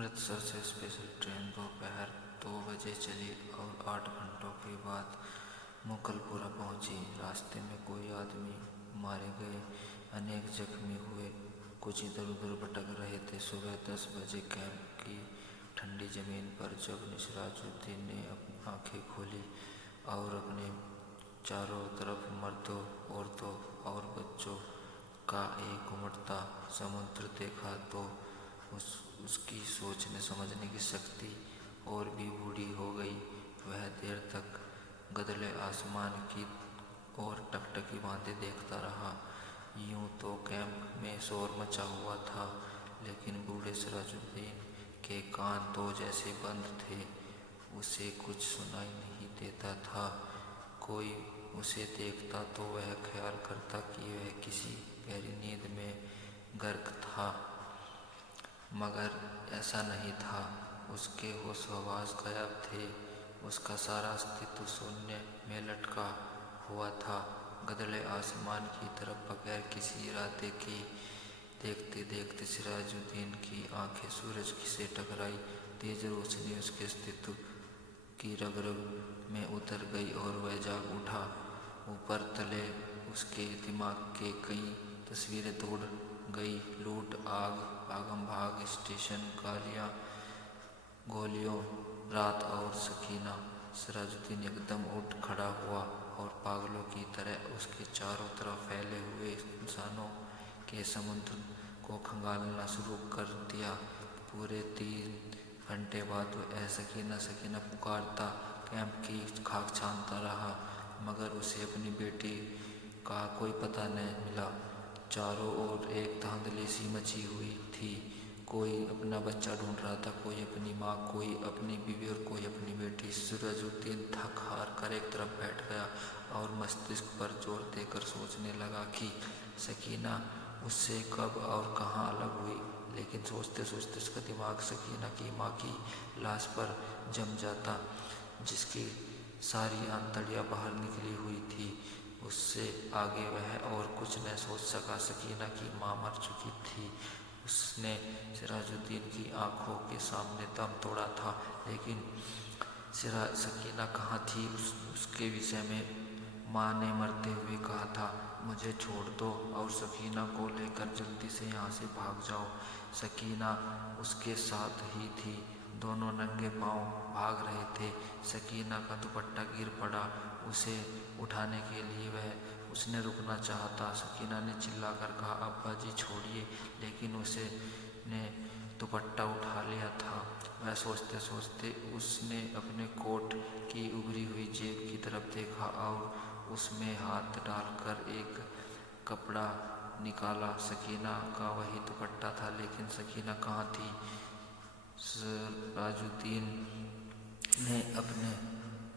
अमृतसर से special train दोपहर 2 बजे चली और 8 घंटों के बाद मुगलपुरा पहुंची। रास्ते में कोई आदमी मारे गए, अनेक जख्मी हुए, कुछ इधर उधर भटक रहे थे। सुबह 10 बजे कैंप की ठंडी जमीन पर जब सिराजुद्दीन ने आंखें खोली और अपने चारों तरफ मर्दों, औरतों और बच्चों का एक उमड़ता समुद्र देखा तो उसकी सोचने समझने की शक्ति और भी बूढ़ी हो गई। वह देर तक गदले आसमान की ओर टकटकी बांधे देखता रहा। यूं तो कैंप में शोर मचा हुआ था, लेकिन बूढ़े सिराजुद्दीन के कान तो जैसे बंद थे। उसे कुछ सुनाई नहीं देता था। कोई उसे देखता तो वह ख्याल करता कि वह किसी गहरी नींद में गर्क था, मगर ऐसा नहीं था। उसके होश हवास गायब थे। उसका सारा अस्तित्व शून्य में लटका हुआ था। गदले आसमान की तरफ बगैर किसी इरादे के देखते देखते सिराजुद्दीन की आंखें सूरज से टकराई। तेज रोशनी उसके अस्तित्व की रग रग में उतर गई और वह जाग उठा। ऊपर तले उसके दिमाग के कई तस्वीरें दौड़ गई। लूट, आग, भागम भाग, स्टेशन, गालियाँ, गोलियों, रात और सकीना। सिराजुद्दीन एकदम उठ खड़ा हुआ और पागलों की तरह उसके चारों तरफ फैले हुए इंसानों के समुद्र को खंगालना शुरू कर दिया। पूरे 3 घंटे बाद वह सकीना सकीना पुकारता कैंप की खाक छानता रहा, मगर उसे अपनी बेटी का कोई पता न मिला। चारों ओर एक धांधली सी मची हुई थी। कोई अपना बच्चा ढूंढ रहा था, कोई अपनी माँ, कोई अपनी बीवी और कोई अपनी बेटी। सिराजुद्दीन थक हार कर एक तरफ बैठ गया और मस्तिष्क पर जोर देकर सोचने लगा कि सकीना उससे कब और कहाँ अलग हुई। लेकिन सोचते सोचते उसका दिमाग सकीना की माँ की लाश पर जम जाता, जिसकी सारी आंतड़ियाँ बाहर निकली हुई थी। उससे आगे वह और कुछ न सोच सका। सकीना की माँ मर चुकी थी। उसने सिराजुद्दीन की आंखों के सामने दम तोड़ा था, लेकिन सकीना कहाँ थी? उसके विषय में माँ ने मरते हुए कहा था, मुझे छोड़ दो और सकीना को लेकर जल्दी से यहाँ से भाग जाओ। सकीना उसके साथ ही थी। दोनों नंगे पांव भाग रहे थे। सकीना का दुपट्टा गिर पड़ा। उसे उठाने के लिए उसने रुकना चाहा था। सकीना ने चिल्लाकर कहा, अब्बा जी छोड़िए, लेकिन उसने दुपट्टा उठा लिया था। वह सोचते सोचते उसने अपने कोट की उभरी हुई जेब की तरफ देखा और उसमें हाथ डालकर एक कपड़ा निकाला। सकीना का वही दुपट्टा था, लेकिन सकीना कहाँ थी? सिराजुद्दीन ने अपने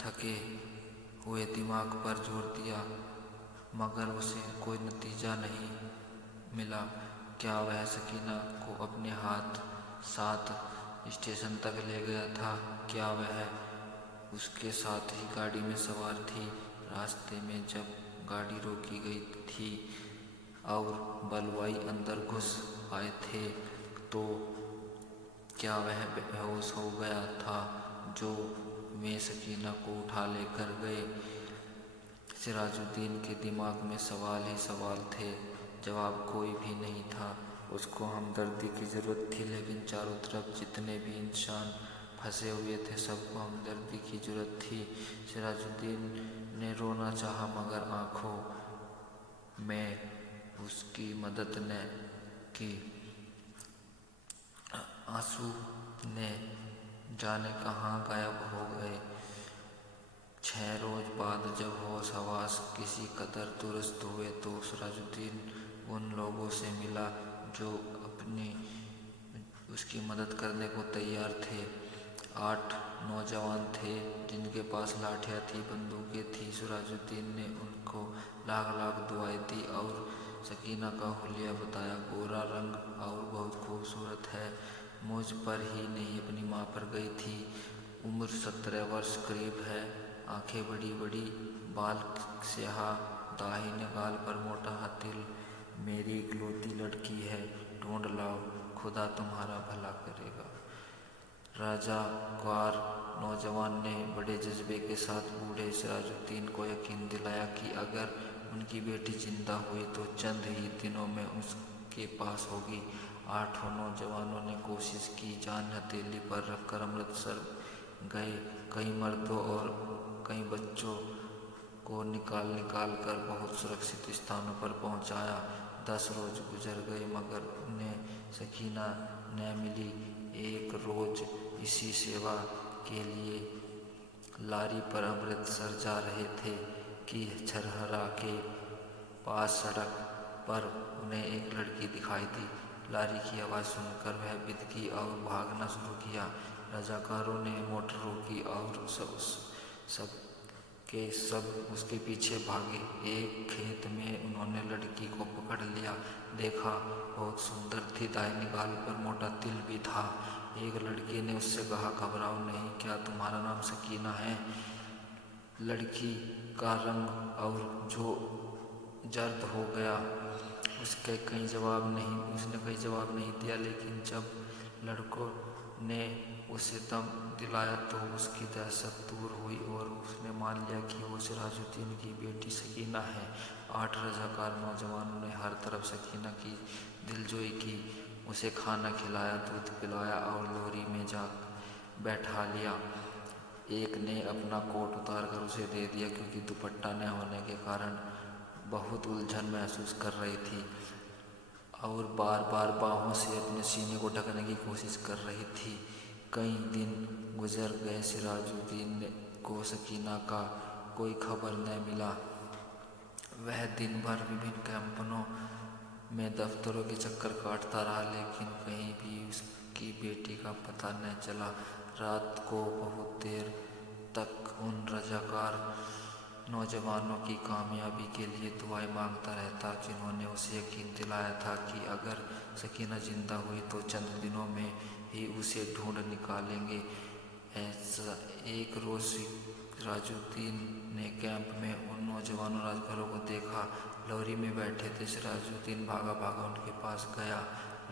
थके हुए दिमाग पर जोर दिया, मगर उसे कोई नतीजा नहीं मिला। क्या वह सकीना को अपने साथ स्टेशन तक ले गया था? क्या वह उसके साथ ही गाड़ी में सवार थी? रास्ते में जब गाड़ी रोकी गई थी और बलवाई अंदर घुस आए थे, तो क्या वह बेहोश हो गया था जो वे सकीना को उठा लेकर गए? सिराजुद्दीन के दिमाग में सवाल ही सवाल थे, जवाब कोई भी नहीं था। उसको हमदर्दी की ज़रूरत थी, लेकिन चारों तरफ जितने भी इंसान फंसे हुए थे, सबको हमदर्दी की ज़रूरत थी। सिराजुद्दीन ने रोना चाहा, मगर आंखों में उसकी मदद न की। आंसू ने जाने कहाँ गायब हो गए। 6 रोज बाद जब होश हवास किसी कदर दुरुस्त हुए, तो सिराजुद्दीन उन लोगों से मिला जो उसकी मदद करने को तैयार थे। 8 नौजवान थे जिनके पास लाठियाँ थी, बंदूकें थी। सिराजुद्दीन ने उनको लाख लाख दुआएं दी और सकीना का हुलिया बताया। गोरा रंग और बहुत खूबसूरत है, मुझ पर ही नहीं अपनी माँ पर गई थी। उम्र 17 वर्ष करीब है। आंखें बड़ी बड़ी, बाल स्याह, दाहिने गाल पर मोटा सा तिल। मेरी इकलौती लड़की है, ढूंढ लाओ, खुदा तुम्हारा भला करेगा। रजाकार नौजवान ने बड़े जज्बे के साथ बूढ़े सिराजुद्दीन को यकीन दिलाया कि अगर उनकी बेटी जिंदा हुई तो चंद ही दिनों में उसके पास होगी। 8 नौजवानों ने कोशिश की, जान हथेली पर रखकर अमृतसर गए। कई मर्दों और कई बच्चों को निकाल कर बहुत सुरक्षित स्थानों पर पहुंचाया। 10 रोज गुजर गए मगर उन्हें सकीना न मिली। एक रोज इसी सेवा के लिए लारी पर अमृतसर जा रहे थे कि छरहरा के पास सड़क पर उन्हें एक लड़की दिखाई दी। लारी की आवाज़ सुनकर वह बिदकी और भागना शुरू किया। रजाकारों ने मोटर रोकी और सब उसके पीछे भागे। एक खेत में उन्होंने लड़की को पकड़ लिया। देखा, बहुत सुंदर थी, दाहिने गाल पर मोटा तिल भी था। एक लड़की ने उससे कहा, घबराओ नहीं, क्या तुम्हारा नाम सकीना है? लड़की का रंग और जो जर्द हो गया। उसने कहीं जवाब नहीं दिया, लेकिन जब लड़कों ने उसे दम दिलाया तो उसकी दहशत दूर हुई और उसने मान लिया कि वो सिराजुद्दीन की बेटी सकीना है। 8 रजाकार नौजवानों ने हर तरफ सकीना की दिलजोई की। उसे खाना खिलाया, दूध पिलाया और लोरी में जा बैठा लिया। एक ने अपना कोट उतार कर उसे दे दिया, क्योंकि दुपट्टा न होने के कारण बहुत उलझन महसूस कर रही थी और बार बार बाहों से अपने सीने को ढकने की कोशिश कर रही थी। कई दिन गुजर गए, सिराजुद्दीन को सकीना का कोई खबर न मिला। वह दिन भर विभिन्न कैंपों में दफ्तरों के चक्कर काटता रहा, लेकिन कहीं भी उसकी बेटी का पता न चला। रात को बहुत देर तक उन रजाकार नौजवानों की कामयाबी के लिए दुआएं मांगता रहता, जिन्होंने उसे यकीन दिलाया था कि अगर सकीना जिंदा हुई तो चंद दिनों में ही उसे ढूंढ निकालेंगे। ऐसा एक रोज सिराजुद्दीन ने कैंप में उन नौजवानों राजगारों को देखा। लोरी में बैठे थे। सिराजुद्दीन भागा उनके पास गया।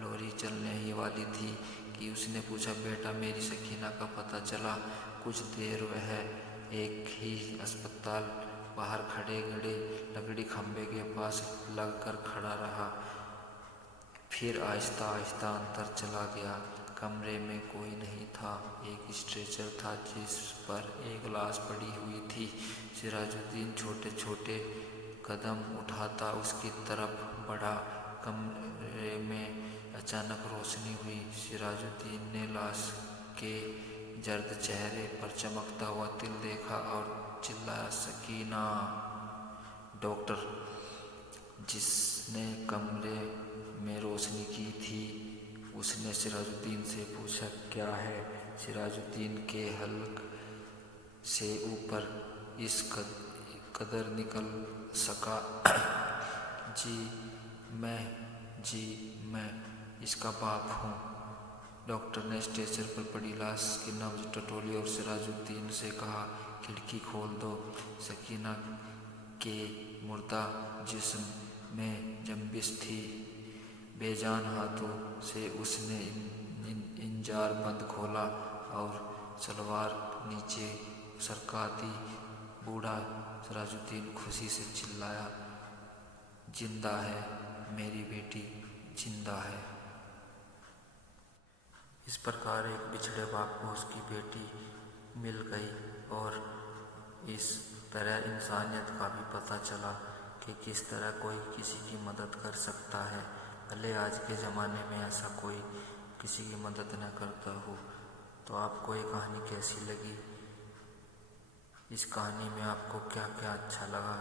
लोरी चलने ही वाली थी कि उसने पूछा, बेटा, मेरी सकीना का पता चला? कुछ देर वह एक ही अस्पताल बाहर खड़े गड़े लकड़ी खंभे के पास लग कर खड़ा रहा। फिर आहिस्ता आहिस्ता अंदर चला गया। कमरे में कोई नहीं था। एक स्ट्रेचर था जिस पर एक लाश पड़ी हुई थी। सिराजुद्दीन छोटे छोटे कदम उठाता उसकी तरफ बढ़ा। कमरे में अचानक रोशनी हुई। सिराजुद्दीन ने लाश के जर्द चेहरे पर चमकता हुआ तिल देखा और चिल्लाया, सकीना! डॉक्टर, जिसने कमरे में रोशनी की थी, उसने सिराजुद्दीन से पूछा, क्या है? सिराजुद्दीन के हल्क से ऊपर इस कदर निकल सका, जी मैं इसका बाप हूँ। डॉक्टर ने स्ट्रेचर पर पड़ी लाश की नब्ज टटोली और सिराजुद्दीन से कहा, खिड़की खोल दो। सकीना के मुर्दा जिस्म में जंबिश थी। बेजान हाथों से उसने इंजार बंद खोला और सलवार नीचे सरका दी। बूढ़ा सिराजुद्दीन खुशी से चिल्लाया, जिंदा है, मेरी बेटी जिंदा है। इस प्रकार एक बिछड़े बाप को उसकी बेटी मिल गई और इस तरह इंसानियत का भी पता चला कि किस तरह कोई किसी की मदद कर सकता है, भले आज के ज़माने में ऐसा कोई किसी की मदद न करता हो। तो आपको ये कहानी कैसी लगी? इस कहानी में आपको क्या क्या अच्छा लगा,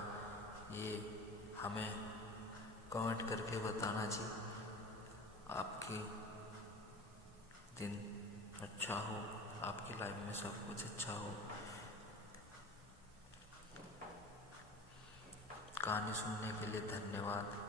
ये हमें कमेंट करके बताना जी। आपकी दिन अच्छा हो, आपकी लाइफ में सब कुछ अच्छा हो। कहानी सुनने के लिए धन्यवाद।